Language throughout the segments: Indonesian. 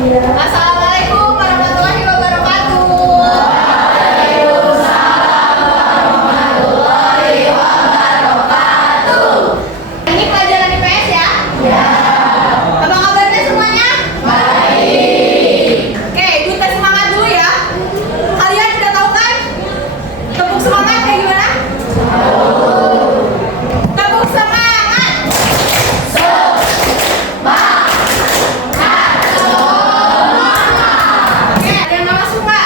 Assalamualaikum warahmatullahi wabarakatuh. Ini pelajaran IPS ya? Ya. Apa kabarnya semuanya? Baik. Oke, ibu tes semangat dulu ya. Kalian sudah tahu kan? Tepuk semangat kayak gimana? Tepuk semangat. Oke, ada yang nama suka?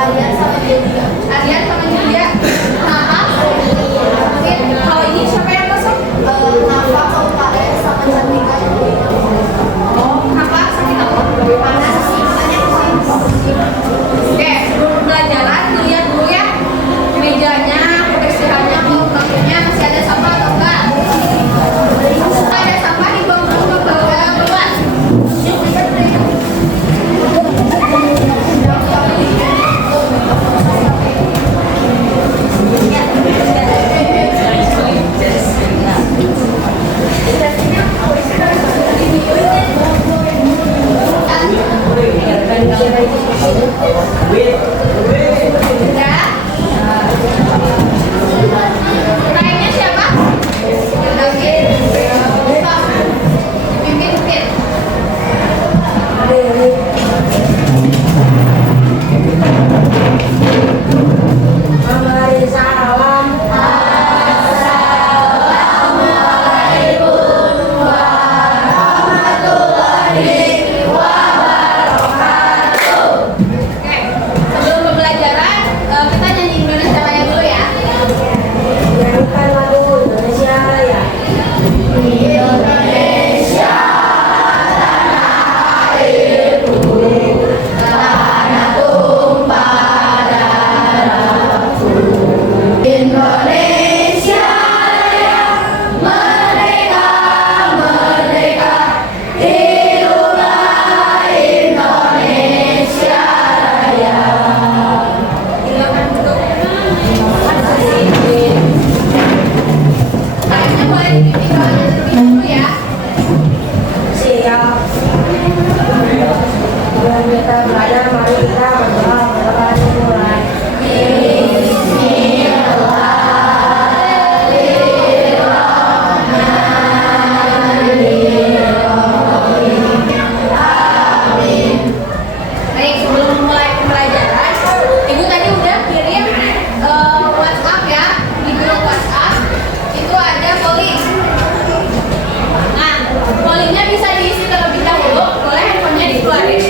Aryan sama Julia. Aryan sama Julia. Nama? Oke, kalau ini siapa yang masuk? Nafa, Kaukares sama Cantika. Oh, kenapa? Sakit apa? Panas sih, banyak poin. Oke, sebelum pembelajaran dilihat dulu ya mejanya, kebersihannya, kokangnya masih ada sampah atau enggak? Ada sampah di bawah ke bawah. Ya. Lainnya siapa? Oke. Stop. Pimpin Pin. Memberi salam. Oke. Sebelum pembelajaran kita nyanyi Indonesia Raya dulu ya. Nyanyikan lagu Indonesia Raya. Indonesia Raya, merdeka, merdeka, hiduplah Indonesia Raya. Silakan duduk. Kayaknya boleh dipimpin doanya terlebih dahulu ya. Siap. Sebelum kita belajar, mari kita berdoa. Berdoa dimulai. Baik, sebelum mulai pembelajaran, Ibu tadi udah kirim WhatsApp ya, di grup WhatsApp itu ada polling. Nah, pollingnya bisa diisi terlebih dahulu, boleh handphonenya dikeluarin.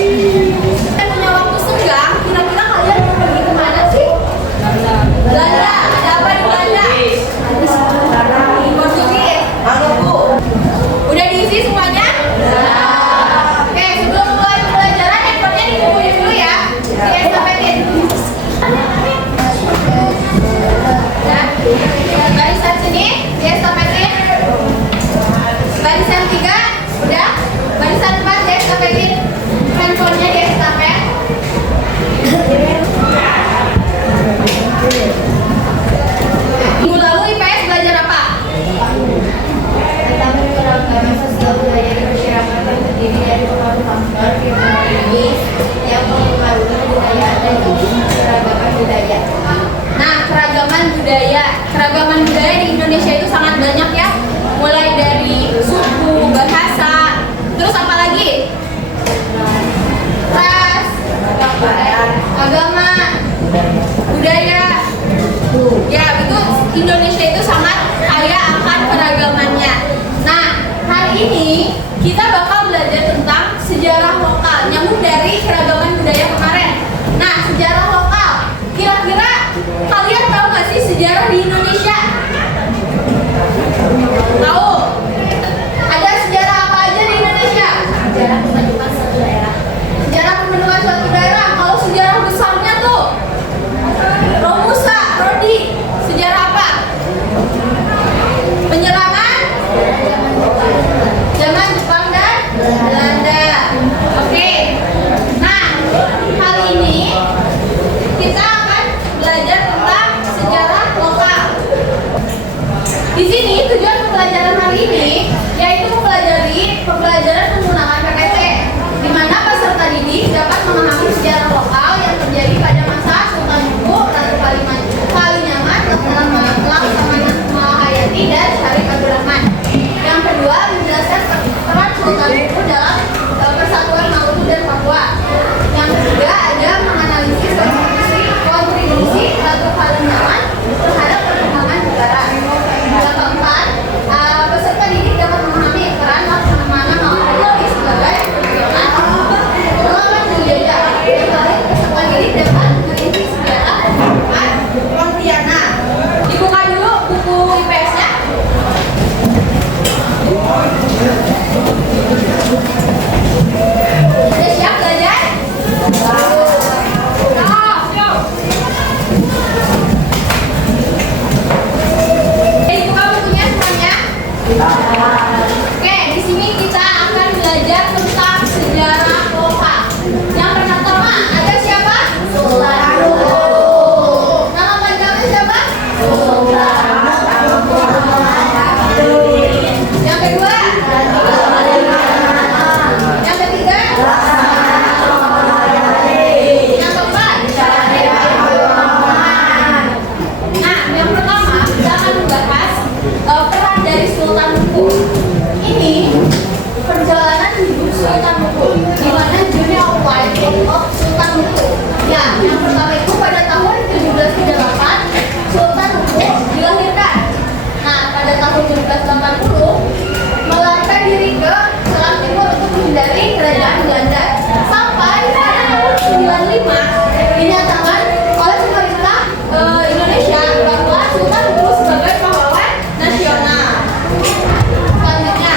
Kita punya waktu senggang, kira-kira kalian mau pergi kemana sih? Belanda, ada apa di Belanda? Portugis. Halo Bu. Udah diisi semuanya? Oke, sebelum mulai pembelajaran handphonenya dikumpulin dulu ya. Diestafetin. Ya. Barisan sini diestafetin. Barisan 3 udah. Barisan 4 diestafetin. Handphonenya diestafet. Minggu lalu IPS belajar apa? Tentang keragaman sosial budaya di masyarakat yang terdiri dari pengaruh faktor geografis yang mempengaruhi budaya dan keragaman budaya. Nah, keragaman budaya. Keragaman budaya di Indonesia itu sangat banyak ya. Mulai dari suku, bahasa, terus apa lagi? Ras, agama, budaya. Ya, itu Indonesia itu sangat kaya akan keragamannya. Nah, hari ini kita bakal belajar tentang sejarah lokal, nyambung dari keragaman budaya kemarin. Nah, sejarah lokal. Kira-kira kalian tahu nggak sih sejarah di Indonesia? Tahu? Ada sejarah apa aja di Indonesia? Sejarah pembentukan suatu daerah. Sejarah pembentukan suatu daerah. Kalau sejarah besarnya tuh, Romusa, Rodi. Sejarah apa? Penyerangan zaman Jepang dan Belanda. Oke, perjalanan hidup Sultan Hukuk, di mana Journey of Life of Sultan Hukuk. Ya, yang pertama itu pada tahun 1738 Sultan Hukuk dilahirkan. Nah, pada tahun 1780 melarikan diri ke Selat Timur untuk menghindari kerajaan Belanda. Sampai pada tahun 95 dinyatakan oleh pemerintah Indonesia bahwa Sultan Hukuk sebagai pahlawan nasional. Selanjutnya,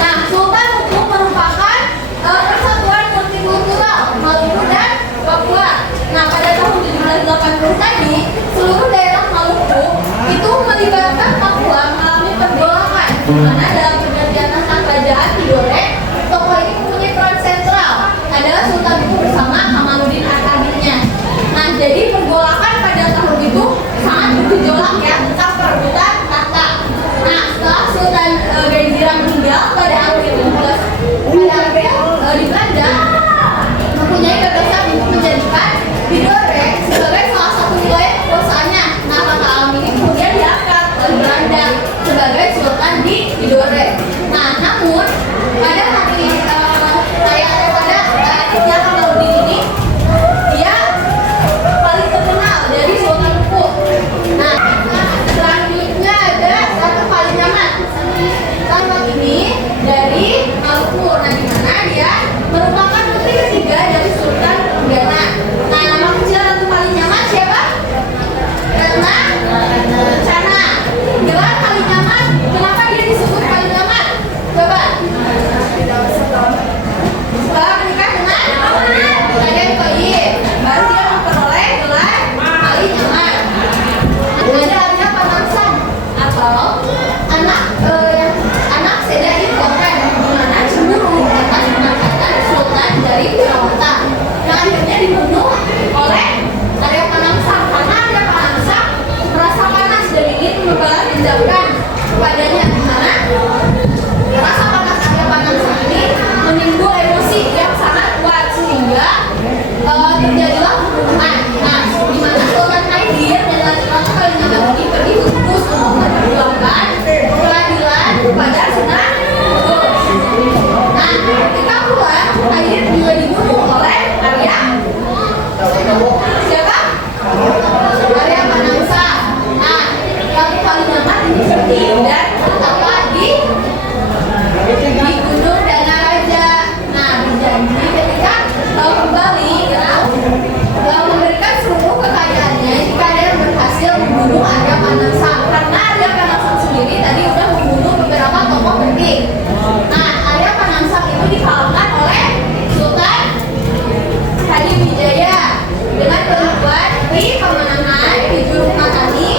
nah Sultan Hukuk merupakan persatuan multikultural Maluku dan Papua. Nah pada tahun 1780 tadi seluruh daerah Maluku itu melibatkan Papua melalui pergolakan, di mana dalam pergantian tahta kerajaan Tidore, tokoh ini mempunyai peran sentral adalah Sultan Hukuk bersama Kamaluddin adiknya. Nah jadi pergolakan pada tahun itu sangat bergejolak ya tentang perebutan tahta. Nah setelah Sultan Gajira meninggal pada April di Belanda mempunyai gagasan untuk menjadikan Tidore sebagai salah satu wilayah kekuasaannya. Nah maka alam ini kemudian diangkat oleh Belanda sebagai Sultan di Tidore. Nah namun pada hari pada etnisnya Kamaluddin ini dia paling terkenal dari Sultan Hukuk. Nah selanjutnya ada Ratu Kalinyamat. Ratu ini dari Maluku. Nah di mana dia merupakan putri ketiga dari Sultan Pontianak. Nah nama kecil Ratu Kalinyamat siapa? Ratna Kencana. Gelar Kalinyamat, kenapa dia disebut Kalinyamat? Coba. Setelah menikah dengan Raden Toyib, baru dia memperoleh gelar Kalinyamat. Ada Arya Panangsang atau anak Seda Ikokan, di mana cemburu atas pengangkatan Sultan dari Tirawata. Yang akhirnya dibunuh oleh Arya Panangsang karena Arya Panangsang merasa panas dan ingin membalas dendamkan kepadanya, di mana rasa panas Arya Panangsang ini menimbul emosi yang sangat kuat sehingga terjadilah pembunuhan. Nah, di mana Sultan Haidir dan Ratu Kalinyamat ini pergi ke Kudus untuk memperjuangkan keadilan kepada Sunan Kudus. Nah, ketika pulang, Haidir juga dibunuh oleh Arya siapa? Arya Panangsang. Nah, Ratu Kalinyamat ini pergi dan tetaplah di Gunung Danaraja. Nah, berjanji ketika kembali memberikan seluruh kekayaannya jika dia berhasil membunuh Arya Panangsang, karena Arya Panangsang sendiri tadi udah membunuh beberapa tokoh penting. Nah, Arya Panangsang itu dikalahkan oleh Sultan Hadiwijaya dengan kedudukan di Pemenangan, di Juruk Matani,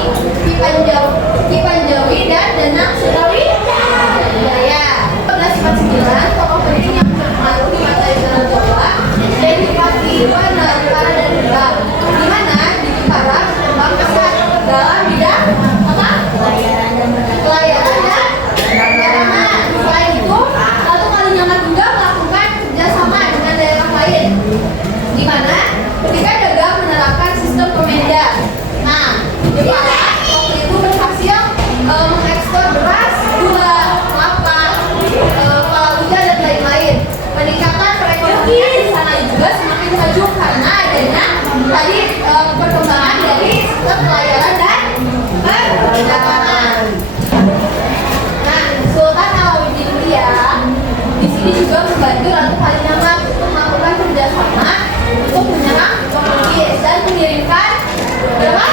di Panjawi dan Danang Surawijaya. 1449 tokoh penting yang berpengaruh di masa Islam Jawa dan dipati adalah Jepara dan Demak, di mana di Jepara berkembang pesat dalam bidang apa? Pelayaran dan perdagangan. Selain itu, Ratu Kalinyamat juga melakukan kerjasama dengan daerah lain, di mana ketika dagang menerapkan sistem komenda. Nah, Jepara waktu itu berhasil mengekspor beras, gula, kelapa, palawija dan lain-lain. Peningkatan perekonomian di sana juga semakin maju karena adanya tadi perkembangan dari sistem pelayaran dan perdagangan. Nah, Sultan Alauddin Mulia di sini juga membantu Ratu Kalinyamat untuk melakukan kerjasama untuk menyerang Portugis dan mengirimkan berapa?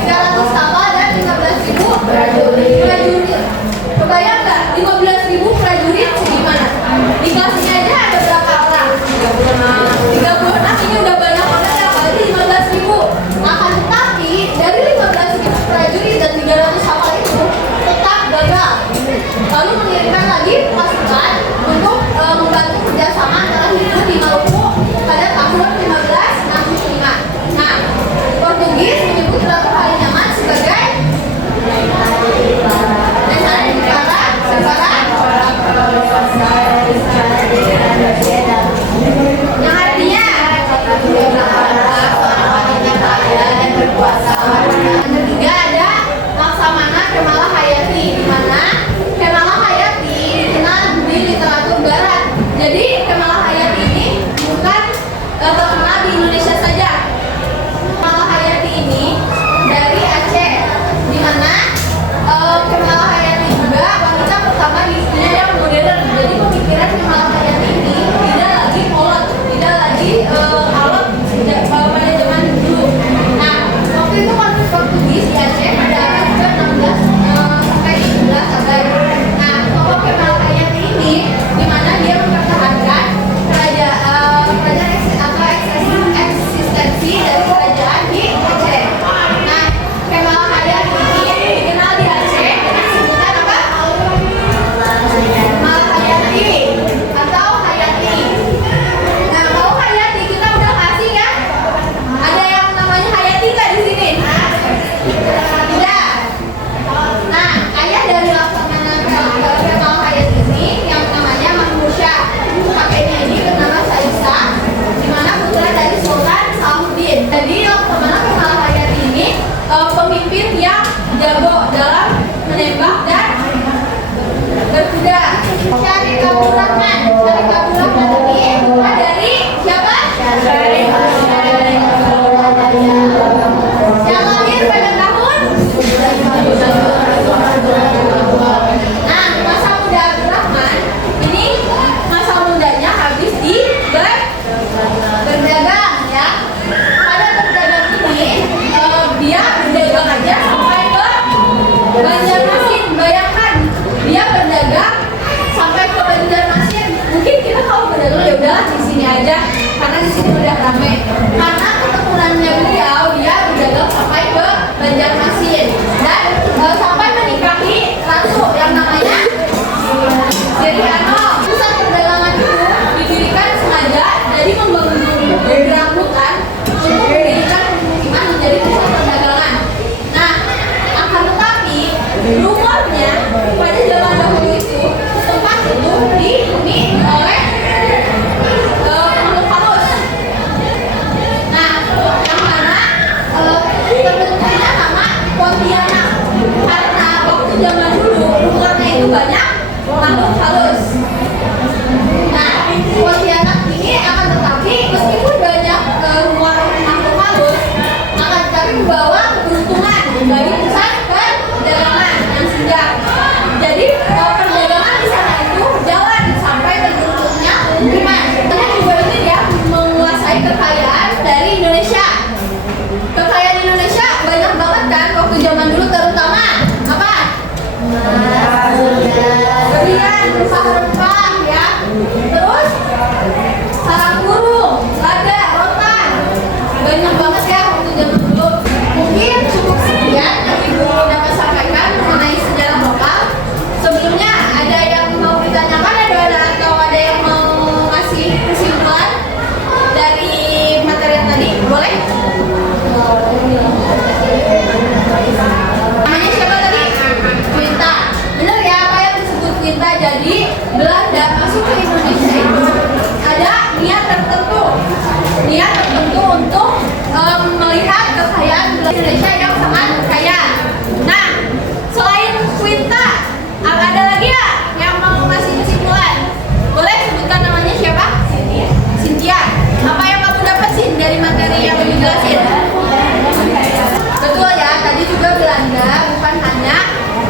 300 kapal dan 15.000 prajurit. Kebayang nggak? 15.000 prajurit gimana? Di kelas ini aja ada berapa orang? 36, ini udah banyak banget ya, apalagi 15.000. Akan tetapi dari 15.000 prajurit dan 300 jalur ya udahlah di sini aja karena di sini udah rame. Karena ketekunannya beliau dia berdagang sampai ke Banjarmasin dan sampai menikahi ratu yang namanya Sri Ano. Pusat perdagangan itu didirikan sengaja dari membangun beberapa hutan untuk mendirikan pemukiman menjadi pusat perdagangan. Nah, akan tetapi rumornya pada zaman dahulu itu tempat itu dihuni oleh makhluk halus. Nah, yang mana terbentuknya nama Pontianak karena waktu zaman dulu rumornya itu banyak makhluk halus. Nah, Pontianak ini akan tetapi meskipun banyak rumor makhluk halus, akan tetapi membawa keberuntungan bagi pusat perdagangan yang sejak. Jadi perdagangan di sana itu jalan sampai terbentuknya pemukiman. Karena juga ini dia menguasai kekayaan dari Indonesia. Kekayaan Indonesia banyak banget kan waktu zaman dulu, terutama apa? Berlian, rempah-rempah ya. Terus sarang burung, lada, rotan. Banyak banget ya waktu zaman dulu. Mungkin cukup sekian yang Ibu dapat sampaikan mengenai sejarah lokal. Sebelumnya ada yang mau ditanyakan atau ada yang mau ngasih kesimpulan dari materi yang tadi? Boleh? Namanya siapa tadi? Quinta. Benar ya apa yang disebut Quinta? Jadi Belanda masuk ke Indonesia itu ada niat tertentu untuk melihat kekayaan Indonesia yang sangat kaya. Nah, selain Quinta, ada lagi ya yang mau ngasih kesimpulan? Boleh sebutkan namanya siapa? Cynthia. Apa yang kamu dapat sih dari materi yang dijelasin? Betul ya, tadi juga Belanda bukan hanya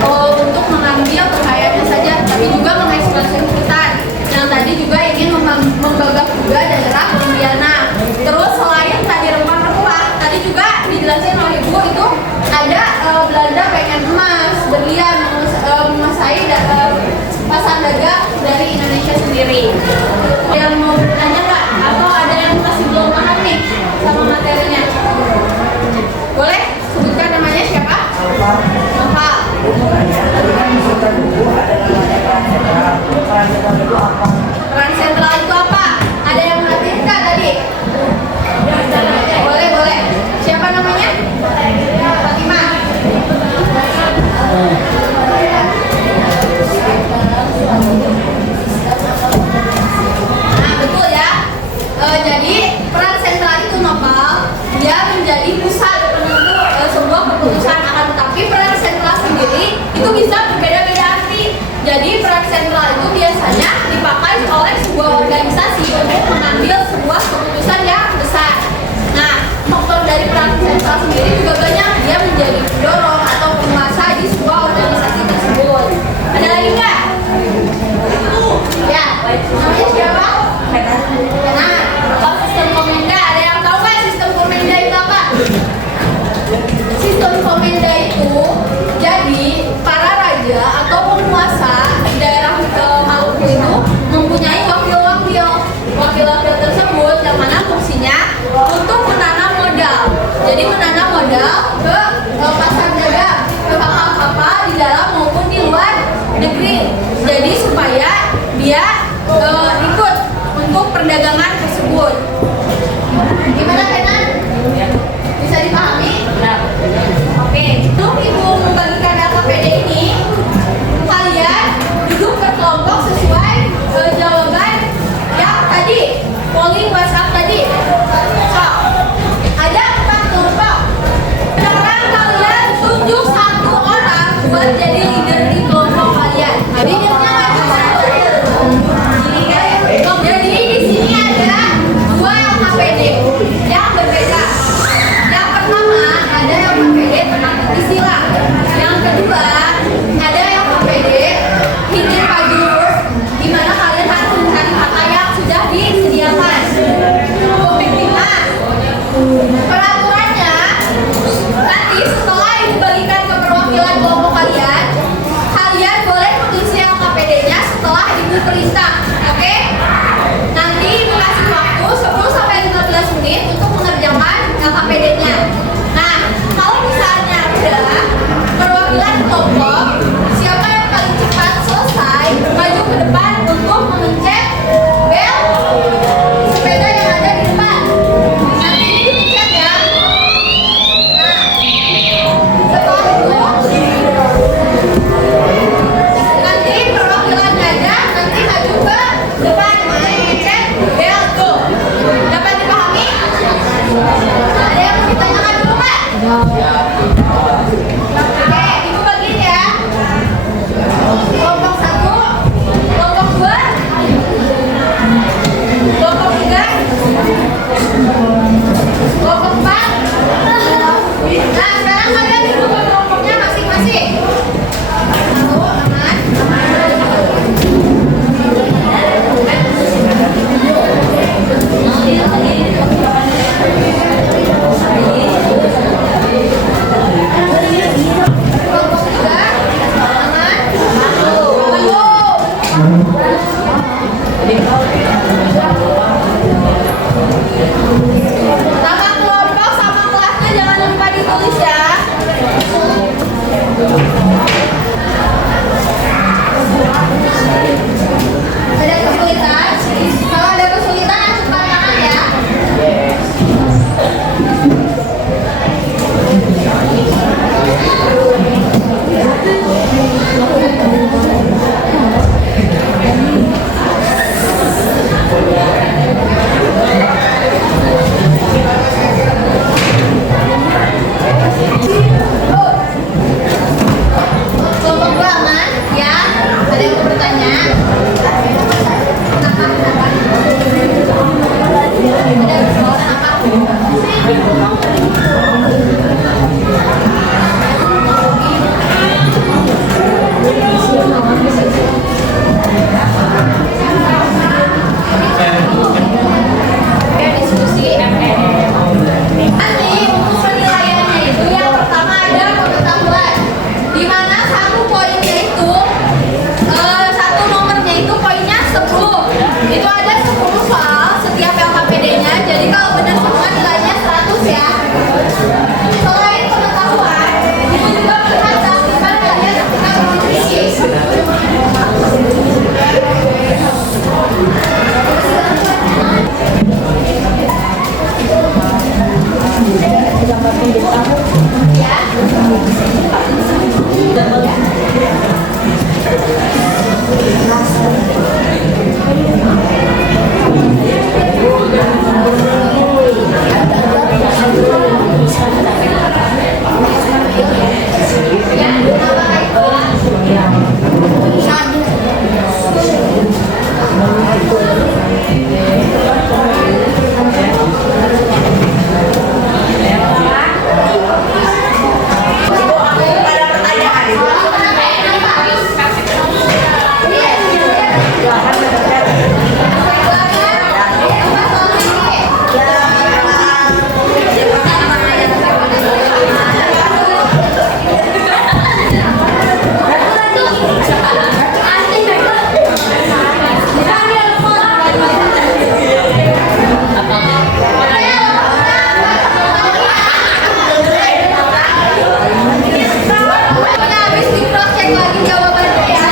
untuk mengambil kekayaannya saja, tapi juga mengeksploitasi hutan. Yang tadi juga ingin membagak juga daerah Pontianak. Terus selain tadi rempah-rempah, tadi juga dijelasin oleh Ibu itu ada Belanda pengen emas, berlian, menguasai pasar dagang dari Indonesia sendiri. Ada yang mau bertanya nggak? Atau ada yang masih belum paham nih sama materinya? Boleh sebutkan namanya siapa? Nopal. Peran sentral itu apa? Ada yang ngerti nggak tadi? Boleh. Siapa namanya? Fatima. Nah, betul ya. Jadi peran sentral itu Nopal, dia menjadi pusat penentu sebuah keputusan, akan tetapi peran sentral sendiri itu bisa berbeda-beda arti. Jadi peran sentral itu biasanya dipakai oleh sebuah organisasi untuk mengambil sebuah keputusan yang besar. Nah, faktor dari peran sentral sendiri juga banyak, dia menjadi pendorong atau penguasa di sebuah organisasi tersebut. Ada lagi nggak? Ya, namanya siapa? Nah, sistem komenda. Ada yang tahu nggak sistem komenda itu apa? Sistem komenda itu jadi para raja atau penguasa di daerah Maluku itu mempunyai wakil-wakil tersebut yang mana fungsinya untuk menanam modal. Jadi menanam modal ke pasar dagang, ke kapal-kapal di dalam maupun di luar negeri. Jadi supaya dia ikut untuk perdagangan tersebut. Gimana Kenan? Bisa dipahami? Oke, untuk Ibu membagikan LKPD ini, kalian duduk berkelompok sesuai jawaban yang tadi, polling WhatsApp tadi. So, ada 4 kelompok. Sekarang kalian tunjuk 1 orang buat jadi leader di kelompok kalian. Leadernya lagi satu. Jadi di sini ada 2 LKPD yang berbeda. Yang pertama ada LKPD tentang istilah. Yang kedua ada LKPD hilir pajur, di mana kalian harus mencari kata yang sudah disediakan. Nah, peraturannya nanti setelah dibagikan ke perwakilan kelompok kalian, kalian boleh mengisi LKPD-nya setelah Ibu perintah, oke? Nah, Depan, cek, bel, tuh. Dapat dipahami? Ada yang mau ditanyakan dulu nggak? Oke, ibu bagiin ya. Kelompok 1, kelompok 2, kelompok 3, kelompok 4. Nah, sekarang kalian duduk ke kelompoknya masing-masing. Satu, aman. Kelompok 3, aman. Nama kelompok sama kelasnya jangan lupa ditulis ya. Ada kesulitan? Kalau ada kesulitan angkat tangan ya. Kelompok 2 aman ya. Ada yang mau bertanya? Kenapa? Ada diskusi. Nanti untuk penilaiannya itu yang pertama ada pengetahuan, di mana satu poinnya itu satu nomornya itu poinnya 10. Itu ada 10 soal setiap LKPD-nya. Jadi kalau benar semua nilainya 100 ya. Selain pengetahuan, itu juga menghadap gimana kalian ketika berpikir. Habis di cross check lagi jawabannya ya.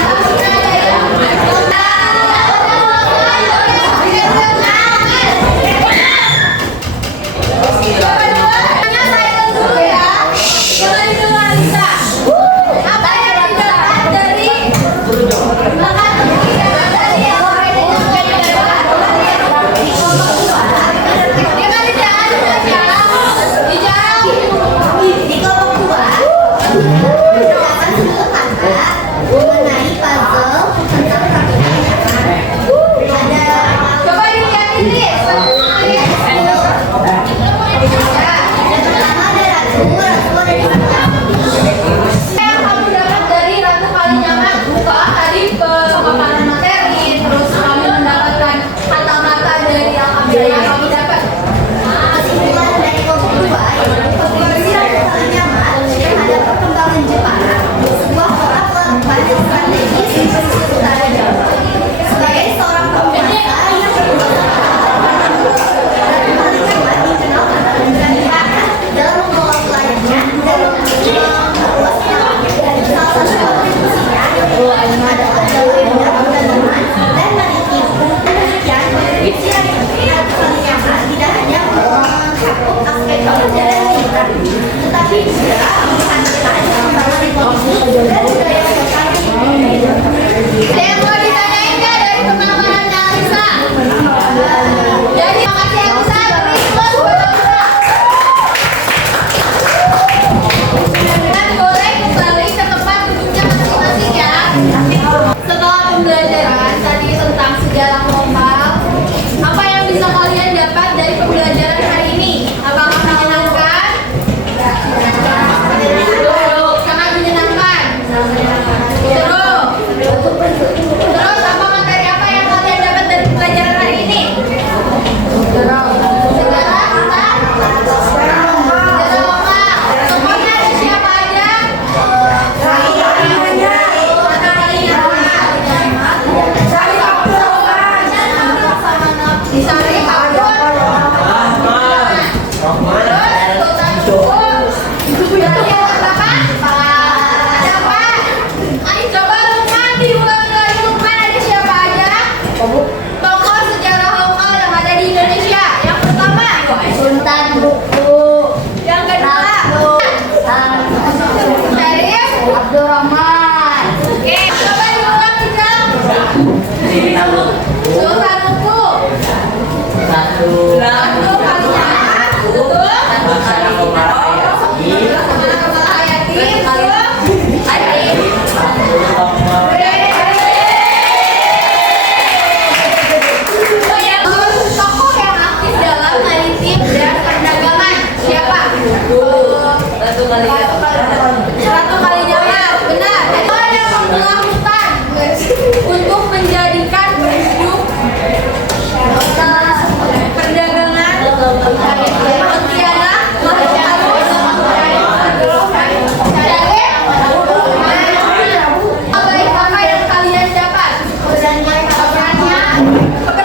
Terus apa materi apa yang kalian dapat dari pelajaran hari ini? Sejarah Roma. Tokohnya ada siapa aja? Disari Abdul. Terus Sultan Syukur. Ada apa? Ada apa? Ayo coba Lukman diulang lagi. Lukman ada siapa aja? Tokoh sejarah lokal yang ada di Indonesia. Yang pertama Sultan Buku, yang kedua Syarif. Abdurrahman, Oke, coba diulang Ijam. Sultan Buku. Satu kalinya. Betul. Kepala Hayati. Tokoh yang aktif dalam maritim dan perdagangan siapa? Ratu Kalijaga, benar. Siapa yang membelah hutan untuk menjadikan penduduk perdagangan Pontianak, apa yang kalian dapat?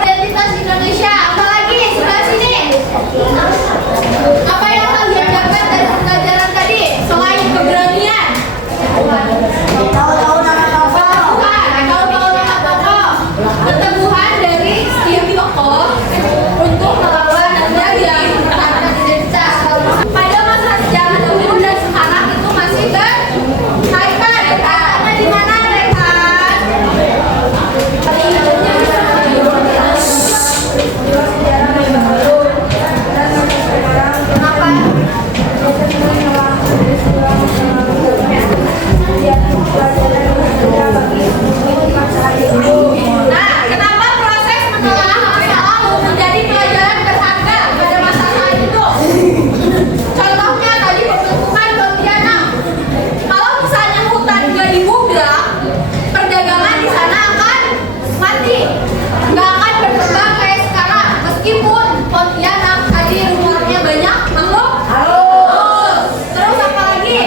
Identitas Indonesia. Apa lagi? Sebelah sini. Apa yang kalian dapat dari pelajaran tadi? Selain keberanian. tahu nama tokoh. Bukan, kalau tahu nama tokoh. Keteguhan dari setiap tokoh untuk melawan dendam yang mempertahankan identitas. Pada masa sejarah dahulu dan sekarang itu masih berkaitan. Kaitannya di mana, Rekan? Kenapa? Nah, kenapa proses menelaah masa lalu menjadi pelajaran berharga pada masa saat itu? Contohnya tadi pembentukan Pontianak. Kalau misalnya hutan nggak dibuka, perdagangan di sana akan mati, nggak akan berkembang kayak sekarang. Meskipun Pontianak tadi rumornya banyak makhluk. Terus apa lagi?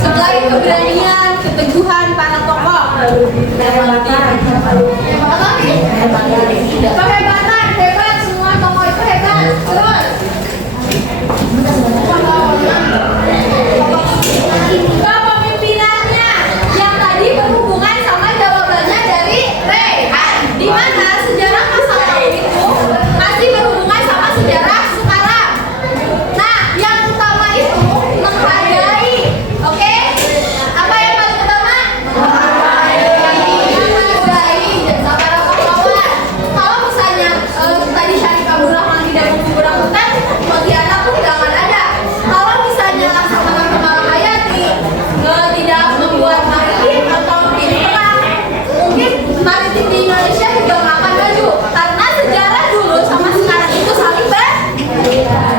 Selain keberanian, keteguhan para tokoh. Kehebatan, hebat, semua tokoh itu hebat. Terus kepemimpinannya yang tadi berhubungan sama jawabannya dari Rehan, di mana sejarah masa lalu itu masih berhubungan sama sejarah sekarang. Nah, yang utama itu menghargai, oke? Apa yang paling utama? Menghargai dan para pahlawan. Kalau misalnya tadi Syarif Abdurrahman tidak mengubur hutan, Pontianak pun tidak akan ada. Kalau misalnya Laksamana Kepala Hayati tidak membuat maritim atau tim perang, mungkin maritim di Indonesia juga nggak akan maju karena sejarah dulu sama sekarang itu saling berbeda.